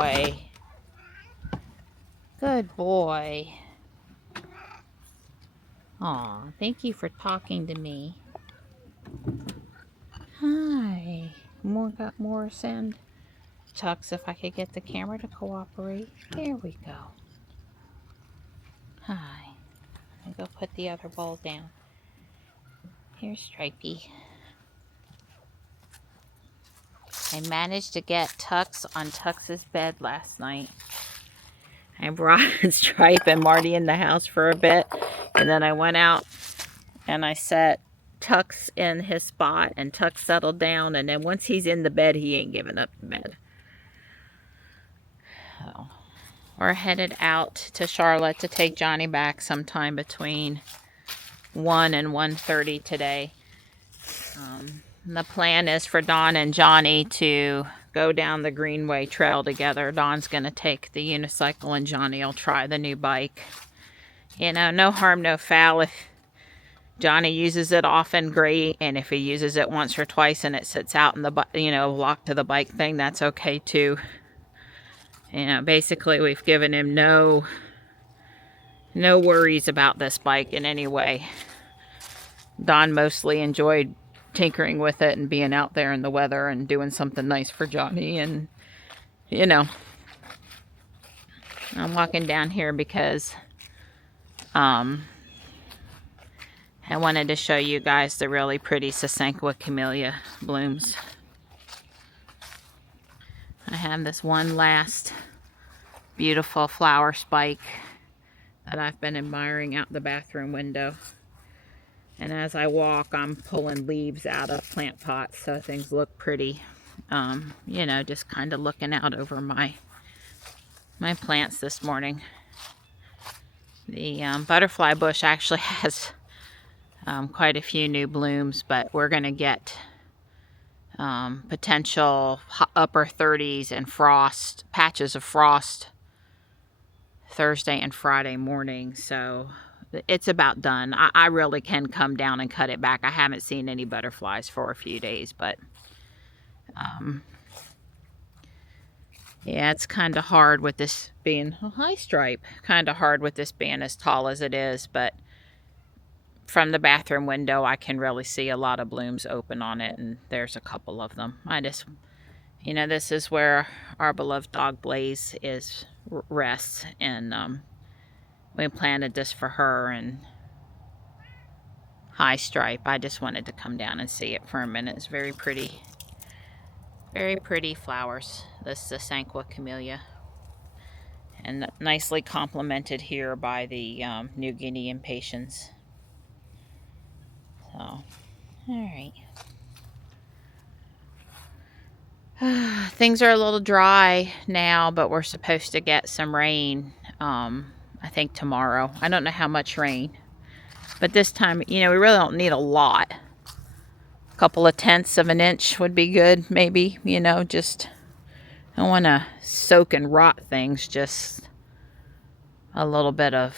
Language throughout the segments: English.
boy. Good boy. Aw, thank you for talking to me. Hi. Got more sand. Chucks, if I could get the camera to cooperate. There we go. Hi. I'll go put the other bowl down. Here's Stripey. I managed to get Tux on Tux's bed last night. I brought Stripe and Marty in the house for a bit, and then I went out and I set Tux in his spot, and Tux settled down, and then once he's in the bed, he ain't giving up the bed. So we're headed out to Charlotte to take Johnny back sometime between 1 and 1:30 today. The plan is for Dawn and Johnny to go down the Greenway Trail together. Dawn's going to take the unicycle and Johnny will try the new bike. You know, no harm, no foul. If Johnny uses it often, great. And if he uses it once or twice and it sits out in the, locked to the bike thing, that's okay too. You know, basically we've given him no worries about this bike in any way. Dawn mostly enjoyed tinkering with it and being out there in the weather and doing something nice for Johnny. And you know, I'm walking down here because I wanted to show you guys the really pretty Sasanqua camellia blooms. I have this one last beautiful flower spike that I've been admiring out the bathroom window. And as I walk, I'm pulling leaves out of plant pots so things look pretty. You know, just kind of looking out over my plants this morning. The butterfly bush actually has quite a few new blooms, but we're going to get potential upper 30s and patches of frost Thursday and Friday morning. So it's about done. I really can come down and cut it back. I haven't seen any butterflies for a few days, but yeah, it's kind of hard with this being, oh, hi Stripe, kind of hard with this being as tall as it is, but from the bathroom window I can really see a lot of blooms open on it, and there's a couple of them. I just, you know, this is where our beloved dog Blaze rests, and we planted this for her. And hi Stripe, I just wanted to come down and see it for a minute. It's very pretty flowers, this Sasanqua camellia, and nicely complemented here by the New Guinea impatiens. So, all right. Things are a little dry now, but we're supposed to get some rain, I think tomorrow. I don't know how much rain, but this time, you know, we really don't need a lot. A couple of tenths of an inch would be good, maybe, you know, just, I don't want to soak and rot things, just a little bit of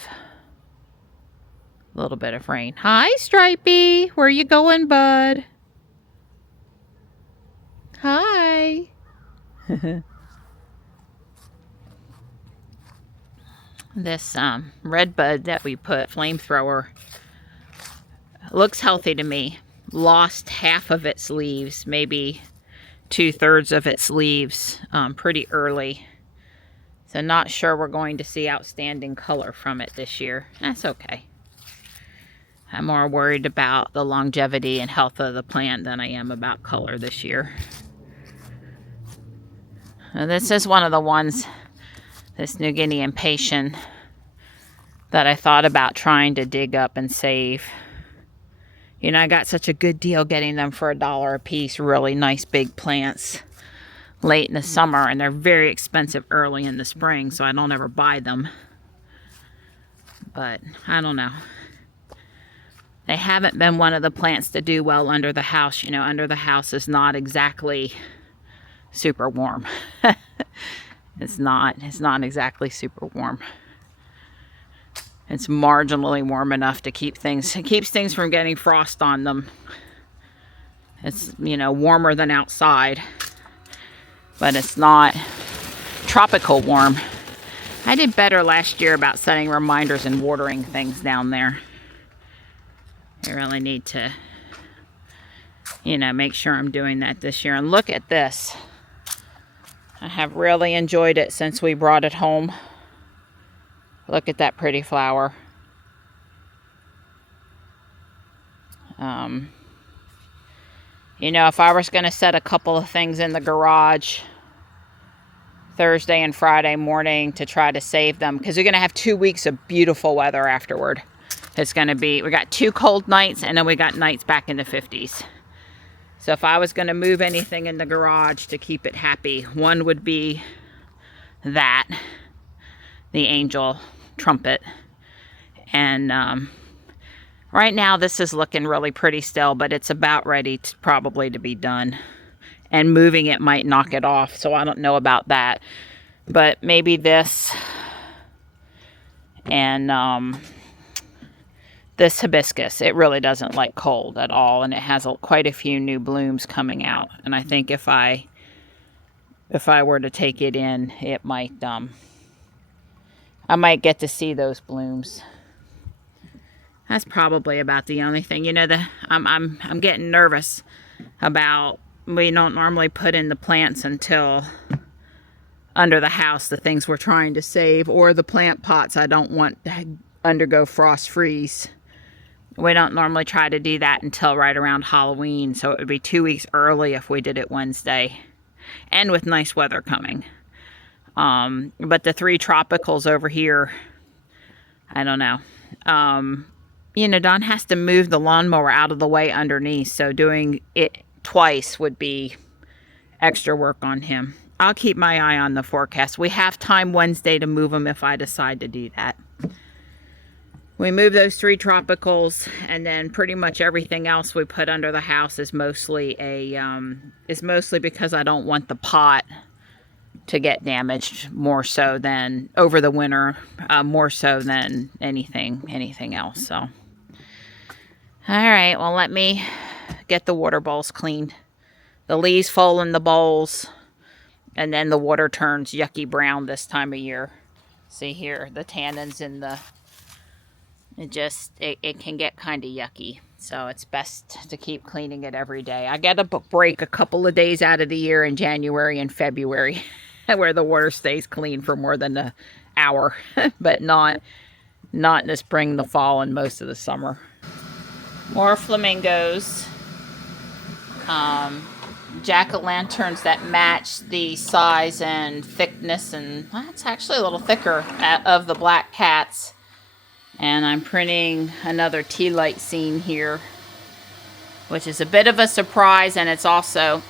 rain. Hi, Stripey. Where you going, bud? Hi. This red bud that we put, flamethrower, looks healthy to me. Lost half of its leaves, maybe 2/3 of its leaves pretty early. So not sure we're going to see outstanding color from it this year. That's okay. I'm more worried about the longevity and health of the plant than I am about color this year. Now, this is one of the ones, this New Guinea impatient, that I thought about trying to dig up and save. You know, I got such a good deal getting them for $1 a piece. Really nice big plants late in the summer, and they're very expensive early in the spring, so I don't ever buy them. But I don't know. They haven't been one of the plants to do well under the house. You know, under the house is not exactly super warm. It's not exactly super warm. It's marginally warm enough to keep things, it keeps things from getting frost on them. It's, you know, warmer than outside, but it's not tropical warm. I did better last year about setting reminders and watering things down there. I really need to, you know, make sure I'm doing that this year. And look at this. I have really enjoyed it since we brought it home. Look at that pretty flower. You know, if I was going to set a couple of things in the garage Thursday and Friday morning to try to save them, because we're going to have 2 weeks of beautiful weather afterward. It's going to be, we got 2 cold nights and then we got nights back in the 50s. So if I was going to move anything in the garage to keep it happy, one would be that, the angel trumpet. And right now this is looking really pretty still, but it's about ready to probably to be done. And moving it might knock it off, so I don't know about that. But maybe this and this hibiscus. It really doesn't like cold at all, and it has quite a few new blooms coming out. And I think if I were to take it in, it might I might get to see those blooms. That's probably about the only thing. You know, I'm getting nervous about, we don't normally put in the plants until under the house, the things we're trying to save, or the plant pots I don't want to undergo frost freeze. We don't normally try to do that until right around Halloween, so it would be 2 weeks early if we did it Wednesday, and with nice weather coming. But the 3 tropicals over here, I don't know. You know, Don has to move the lawnmower out of the way underneath, so doing it twice would be extra work on him. I'll keep my eye on the forecast. We have time Wednesday to move them if I decide to do that. We move those 3 tropicals, and then pretty much everything else we put under the house is mostly because I don't want the pot to get damaged more so than over the winter, more so than anything else. So, all right, well, let me get the water bowls cleaned. The leaves fall in the bowls, and then the water turns yucky brown this time of year. See here, the tannins in the, it can get kind of yucky. So it's best to keep cleaning it every day. I get a break a couple of days out of the year in January and February where the water stays clean for more than an hour, but not in the spring, the fall, and most of the summer. More flamingos. Jack-o'-lanterns that match the size and thickness, and it's actually a little thicker of the black cats. And I'm printing another tea light scene here, which is a bit of a surprise, and it's also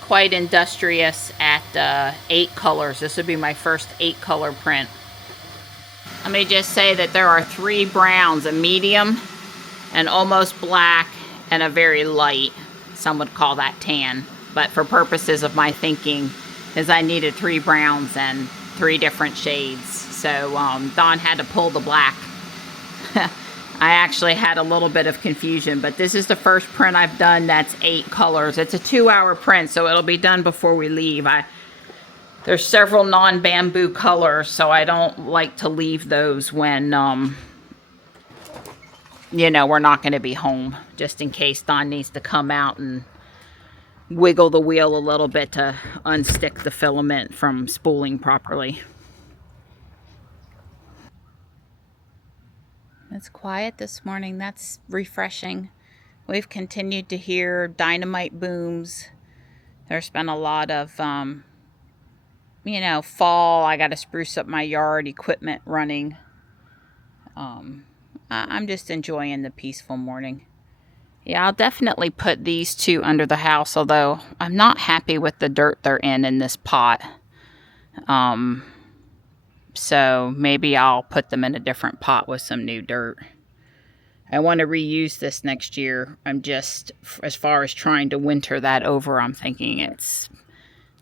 quite industrious at 8 colors. This would be my first 8-color print. Let me just say that there are 3 browns, a medium, an almost black, and a very light. Some would call that tan. But for purposes of my thinking, is I needed 3 browns and 3 different shades. So Don had to pull the black. I actually had a little bit of confusion, but this is the first print I've done that's 8 colors. It's a 2-hour print, so it'll be done before we leave. There's several non-bamboo colors, so I don't like to leave those when, you know, we're not going to be home, just in case Don needs to come out and wiggle the wheel a little bit to unstick the filament from spooling properly. It's quiet this morning. That's refreshing. We've continued to hear dynamite booms. There's been a lot of, you know, fall. I got to spruce up my yard equipment running. I'm just enjoying the peaceful morning. Yeah, I'll definitely put these 2 under the house, although I'm not happy with the dirt they're in this pot. So maybe I'll put them in a different pot with some new dirt. I want to reuse this next year. I'm just, as far as trying to winter that over, I'm thinking it's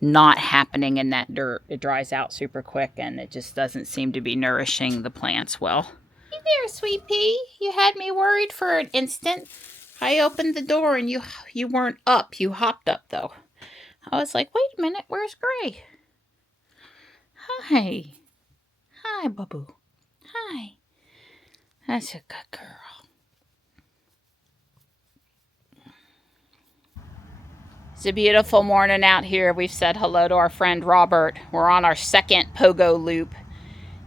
not happening in that dirt. It dries out super quick, and it just doesn't seem to be nourishing the plants well. Hey there, sweet pea. You had me worried for an instant. I opened the door and you weren't up. You hopped up, though. I was like, wait a minute, where's Gray? Hi. Hi, Babu. Hi. That's a good girl. It's a beautiful morning out here. We've said hello to our friend Robert. We're on our second pogo loop.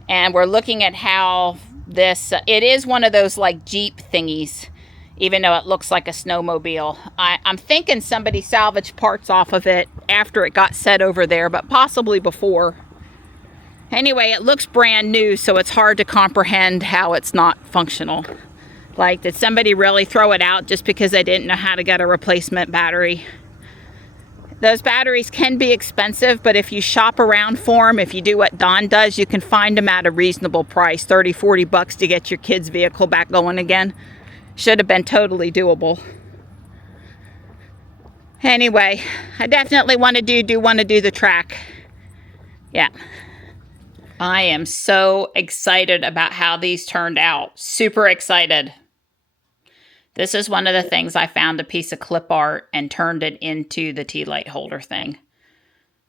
And we're looking at how this, it is one of those like Jeep thingies, even though it looks like a snowmobile. I'm thinking somebody salvaged parts off of it after it got set over there, but possibly before. Anyway, it looks brand new, so it's hard to comprehend how it's not functional. Like, did somebody really throw it out just because they didn't know how to get a replacement battery? Those batteries can be expensive, but if you shop around for them, if you do what Don does, you can find them at a reasonable price, 30, 40 bucks to get your kid's vehicle back going again. Should have been totally doable. Anyway, I definitely want to do the track. Yeah. I am so excited about how these turned out. Super excited. This is one of the things I found a piece of clip art and turned it into the tea light holder thing.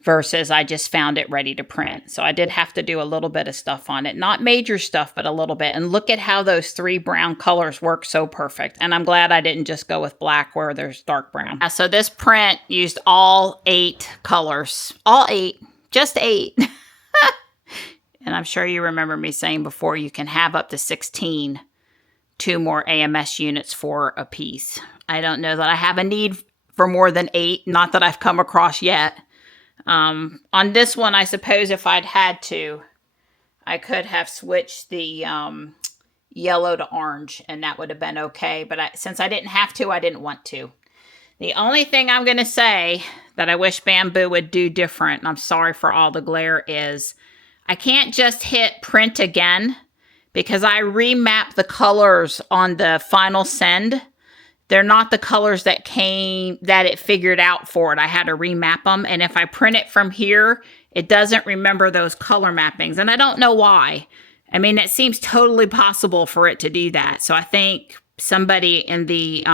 Versus I just found it ready to print. So I did have to do a little bit of stuff on it. Not major stuff, but a little bit. And look at how those 3 brown colors work so perfect. And I'm glad I didn't just go with black where there's dark brown. So this print used all 8 colors. All 8. Just 8. And I'm sure you remember me saying before you can have up to 16. 2 more AMS units for a piece. I don't know that I have a need for more than 8. Not that I've come across yet. On this one, I suppose if I'd had to, I could have switched the yellow to orange, and that would have been okay. But since I didn't have to, I didn't want to. The only thing I'm going to say that I wish Bamboo would do different, and I'm sorry for all the glare, is I can't just hit print again. Because I remap the colors on the final send. They're not the colors that it figured out for it. I had to remap them. And if I print it from here, it doesn't remember those color mappings. And I don't know why. I mean, it seems totally possible for it to do that. So I think somebody in the,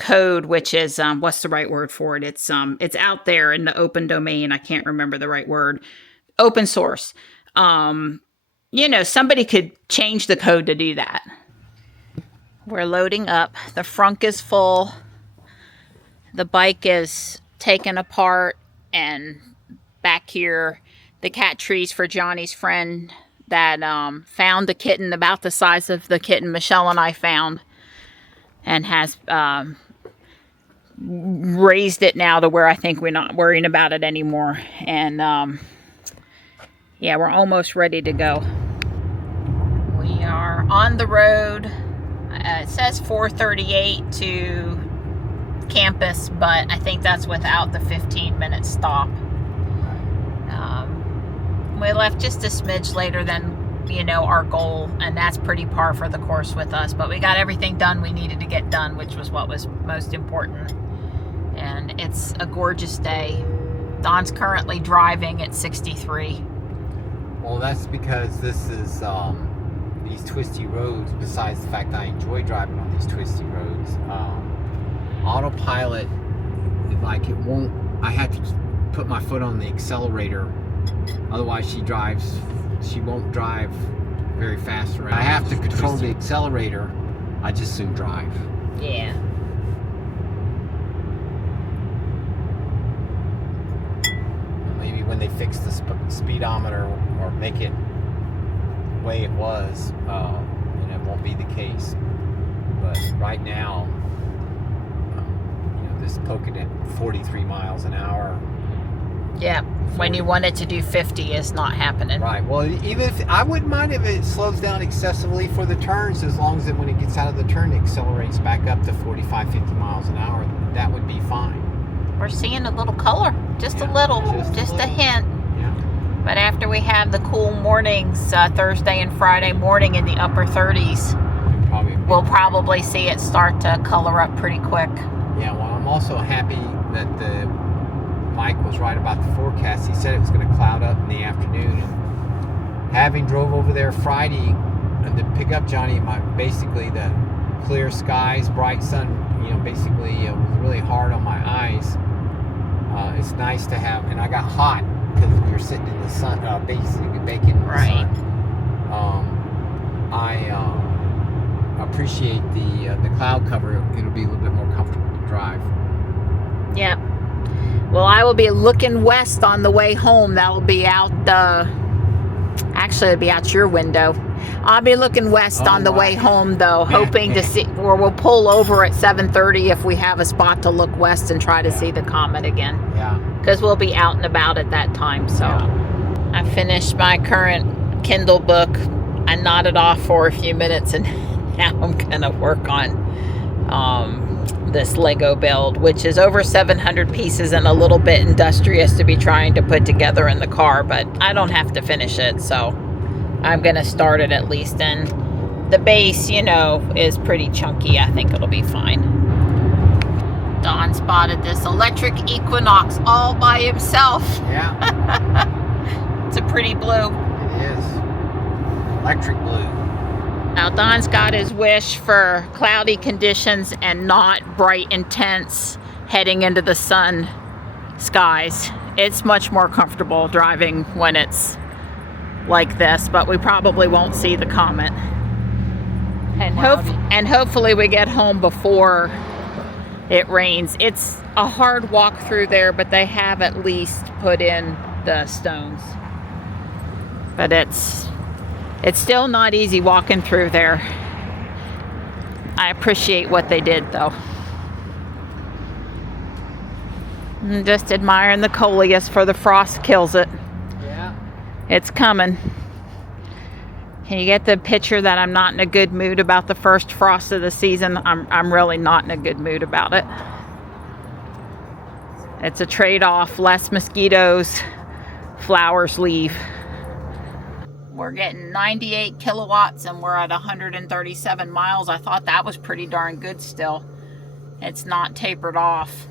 code, which is, what's the right word for it? It's out there in the open domain. I can't remember the right word. Open source. Somebody could change the code to do that. We're loading up. The frunk is full. The bike is taken apart. And back here, the cat trees for Johnny's friend that found the kitten about the size of the kitten Michelle and I found. And has raised it now to where I think we're not worrying about it anymore. And yeah, we're almost ready to go. We are on the road. It says 4:38 to campus, but I think that's without the 15-minute stop. We left just a smidge later than, our goal, and that's pretty par for the course with us. But we got everything done we needed to get done, which was what was most important. And it's a gorgeous day. Don's currently driving at 63. Well, that's because this is these twisty roads. Besides the fact that I enjoy driving on these twisty roads, autopilot, like it won't. I had to put my foot on the accelerator, otherwise she won't drive very fast around. I have to control the accelerator. I just soon drive. Yeah. Maybe when they fix the speedometer or make it the way it was, it won't be the case. But right now, this poking at 43 miles an hour. Yeah, when you want it to do 50 is not happening. Right. Well, even if I wouldn't mind if it slows down excessively for the turns, as long as when it gets out of the turn, it accelerates back up to 45, 50 miles an hour. That would be fine. We're seeing a little color, just a little, just a hint. Yeah. But after we have the cool mornings, Thursday and Friday morning in the upper 30s, we'll probably see it start to color up pretty quick. Yeah, well, I'm also happy that Mike was right about the forecast. He said it was going to cloud up in the afternoon. And having drove over there Friday to pick up Johnny, basically the clear skies, bright sun, basically it was really hard on my eyes. It's nice to have, and I got hot because we were sitting in the sun, basically baking in the sun. I appreciate the cloud cover. It'll be a little bit more comfortable to drive. Yep. Well, I will be looking west on the way home. That will be out actually it'll be out your window. I'll be looking west on the way home though, hoping to see, or we'll pull over at 7:30 if we have a spot to look west and try to see the comet again. Yeah. Because we'll be out and about at that time. So I finished my current Kindle book. I nodded off for a few minutes and now I'm gonna work on this Lego build, which is over 700 pieces and a little bit industrious to be trying to put together in the car, but I don't have to finish it, so I'm gonna start it at least. And the base, you know, is pretty chunky. I think it'll be fine. Don spotted this electric Equinox all by himself. Yeah. It's a pretty blue. It is. Electric blue. Now Don's got his wish for cloudy conditions and not bright, intense, heading into the sun skies. It's much more comfortable driving when it's like this, but we probably won't see the comet. And hopefully we get home before it rains. It's a hard walk through there, but they have at least put in the stones. But it's still not easy walking through there. I appreciate what they did though. I'm just admiring the coleus for the frost kills it. Yeah. It's coming. Can you get the picture that I'm not in a good mood about the first frost of the season? I'm really not in a good mood about it. It's a trade-off. Less mosquitoes, flowers leave. We're getting 98 kilowatts and we're at 137 miles. I thought that was pretty darn good still. It's not tapered off.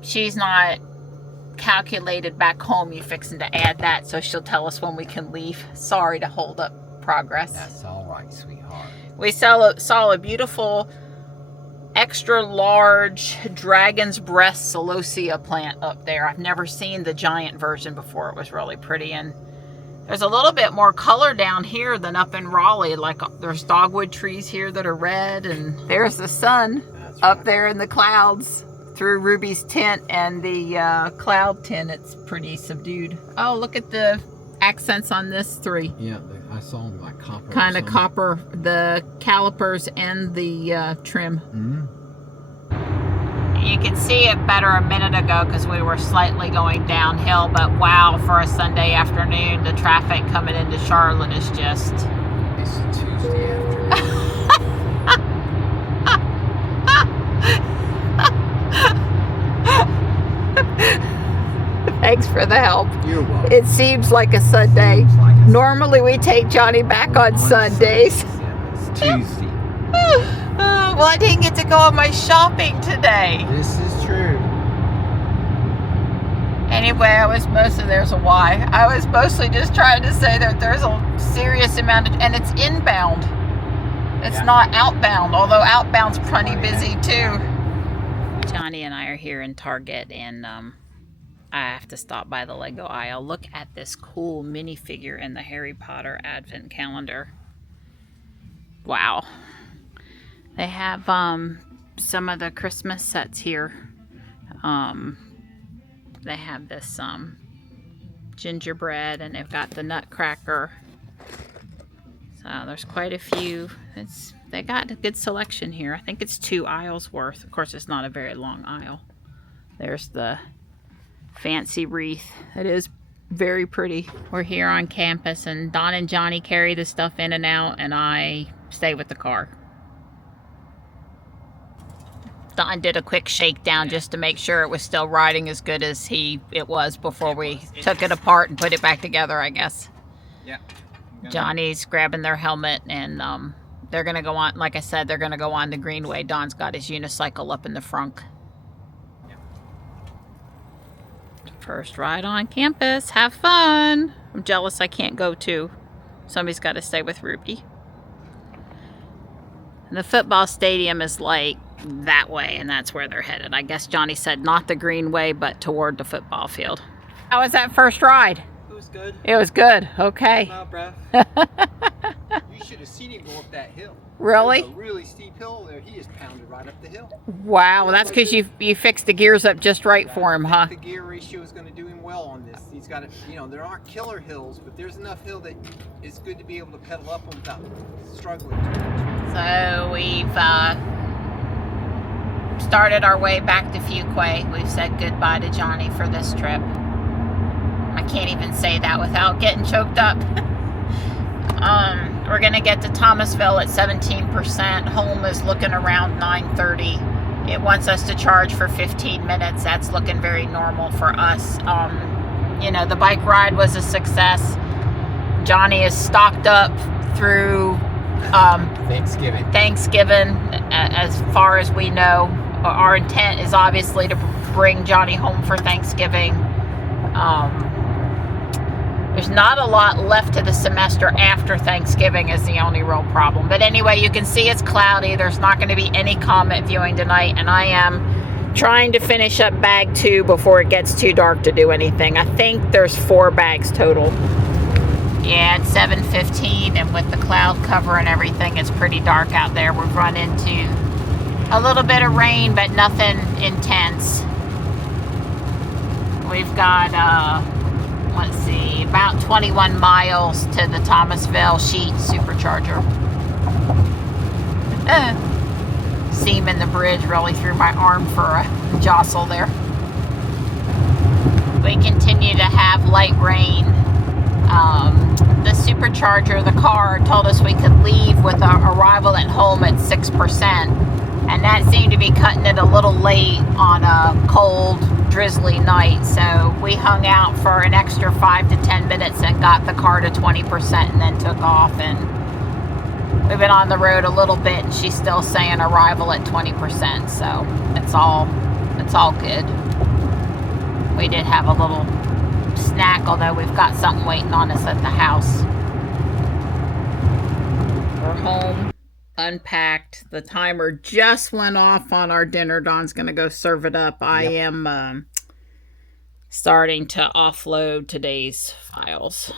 She's not calculated back home. You fixing to add that, so she'll tell us when we can leave. Sorry to hold up progress. That's all right, sweetheart. We saw a beautiful extra large dragon's breast celosia plant up there. I've never seen the giant version before. It was really pretty, and there's a little bit more color down here than up in Raleigh. Like there's dogwood trees here that are red, and there's the sun up there in the clouds through Ruby's tent and the cloud tent. It's pretty subdued. Oh, look at the accents on this three. Yeah, I saw them like copper. Kind of copper, the calipers and the trim. Mm-hmm. You could see it better a minute ago because we were slightly going downhill, but wow, for a Sunday afternoon, the traffic coming into Charlotte is just... It's a Tuesday afternoon. Thanks for the help. You're welcome. It seems like a Sunday. Normally we take Johnny back on Sundays. Yeah, it's Tuesday. Well, I didn't get to go on my shopping today. This is true. Anyway, there's a why. I was mostly just trying to say that there's a serious amount of, and it's inbound. It's not outbound, although outbound's pretty busy too. Johnny and I are here in Target, and I have to stop by the Lego aisle. Look at this cool minifigure in the Harry Potter Advent calendar. Wow. They have some of the Christmas sets here. They have this gingerbread, and they've got the nutcracker. So there's quite a few. They got a good selection here. I think it's 2 aisles worth. Of course, it's not a very long aisle. There's the fancy wreath. It is very pretty. We're here on campus, and Don and Johnny carry the stuff in and out, and I stay with the car. Don did a quick shakedown just to make sure it was still riding as good as it was before we took it apart and put it back together, I guess. Yeah. Johnny's grabbing their helmet, and they're going to go on, like I said, they're going to go on the Greenway. Don's got his unicycle up in the frunk. Yeah. First ride on campus. Have fun. I'm jealous I can't go too. Somebody's got to stay with Ruby. And the football stadium is like that way, and that's where they're headed. I guess Johnny said not the Greenway, but toward the football field. How was that first ride? It was good. It was good. Okay. I'm out of breath. You should have seen him go up that hill. Really? There's a really steep hill there. He just pounded right up the hill. Wow, well, that's because you fixed the gears up just right for him, huh? The gear ratio is going to do him well on this. He's got it. You know, there aren't killer hills, but there's enough hill that it's good to be able to pedal up on without struggling too much. So we've started our way back to Fuquay. We've said goodbye to Johnny for this trip. I can't even say that without getting choked up. We're gonna get to Thomasville at 17%. Home is looking around 9:30. It wants us to charge for 15 minutes. That's looking very normal for us. You know, the bike ride was a success. Johnny is stocked up through Thanksgiving, as far as we know. Our intent is obviously to bring Johnny home for Thanksgiving. There's not a lot left to the semester after Thanksgiving is the only real problem. But anyway, you can see it's cloudy. There's not going to be any comet viewing tonight, and I am trying to finish up bag 2 before it gets too dark to do anything. I think there's 4 bags total. Yeah, it's 7:15, and with the cloud cover and everything, it's pretty dark out there. We've run into a little bit of rain, but nothing intense. We've got, let's see, about 21 miles to the Thomasville Sheet supercharger. Seam in the bridge really threw my arm for a jostle there. We continue to have light rain. The supercharger, the car, told us we could leave with our arrival at home at 6%. And that seemed to be cutting it a little late on a cold, drizzly night. So we hung out for an extra 5 to 10 minutes and got the car to 20% and then took off. And we've been on the road a little bit, and she's still saying arrival at 20%. So it's all good. We did have a little snack, although we've got something waiting on us at the house. We're home, unpacked. The timer just went off on our dinner. Dawn's gonna go serve it up. I am starting to offload today's files.